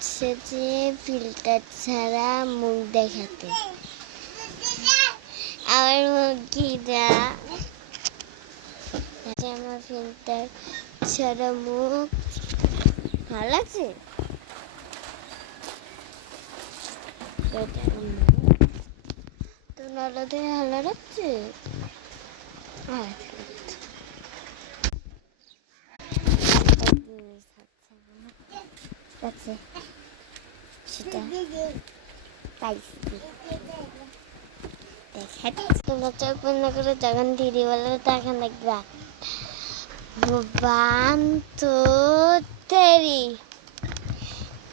বলছে যে ফিল্টার ছাড়া মুখ দেখাতে, আমার মুখিটা আমার ফিল্টার ছাড়া মুখ ভালো লাগছে। তো নালাতে ভালো লাগছে। সেটা তোমরা চোখ বন্ধ করে যখন দিদিওয়ালা তখন দেখবা 1 2 3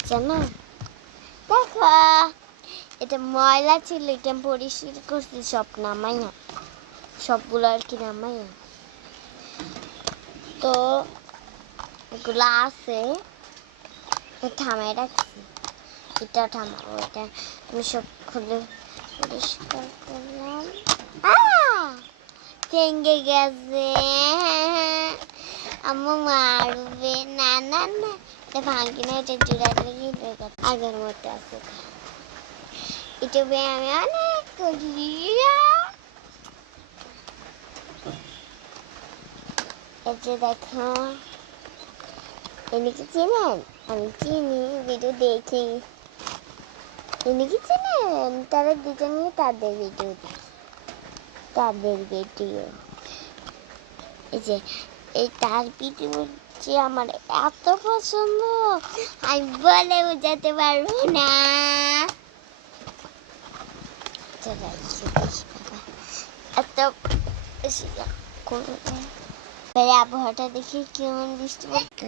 জানো। দেখো এটা ময়লা ছিল, এটা পরিষ্কার করছি সব নামাইয়া, সবগুলো আর কি নামাইয়া। তো এগুলো আছে থামাই রাখছি, এটা থামাবো। এটা আমি সব খুলে পরিষ্কার করলাম। ভেঙে গেছে, আম্মু মারবে। না না না, এটা ভাঙি না, এটা জোড়া লেগে আগের মতো আছে। ইউটিউবে আমি অনেক করি। এই যে দেখো, এনেকে চিনেন? আমি চিনি, ভিডিও দেখি। এনেকে চিনেন? তারা দুজনে তাদের ভিডিও দেখি, তাদের ভিডিও। এই যে এই তার ভিডিও যে আমার এত পছন্দ, আমি বলে বোঝাতে পারবো না। এত বেশি আবহাওয়াটা দেখি কেমন বৃষ্টি পড়তে।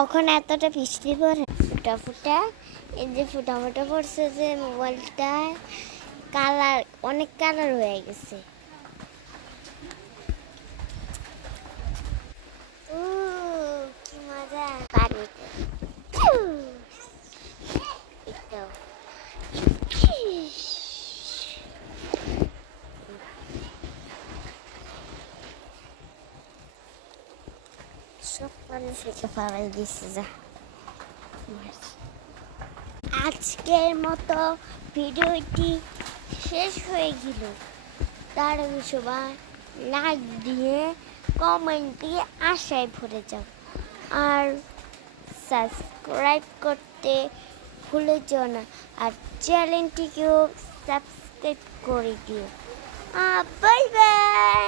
এখন এতটা বৃষ্টি পড়ে ফুটা ফুটা, এই যে ফুটা ফুটা পড়ছে যে মোবাইলটা কালার, অনেক কালার হয়ে গেছে। কি মজা পানিতে। সব পানি থেকে পাওয়াই দিচ্ছে যা। আজকের মতো ভিডিওটি শেষ হয়ে গেল। তার সবাই লাইক দিয়ে কমেন্ট দিয়ে আশায় ভরে যাও, আর সাবস্ক্রাইব করতে ভুলে যাও না, আর চ্যানেলটিকেও সাবস্ক্রাইব করে দিও। Bye bye.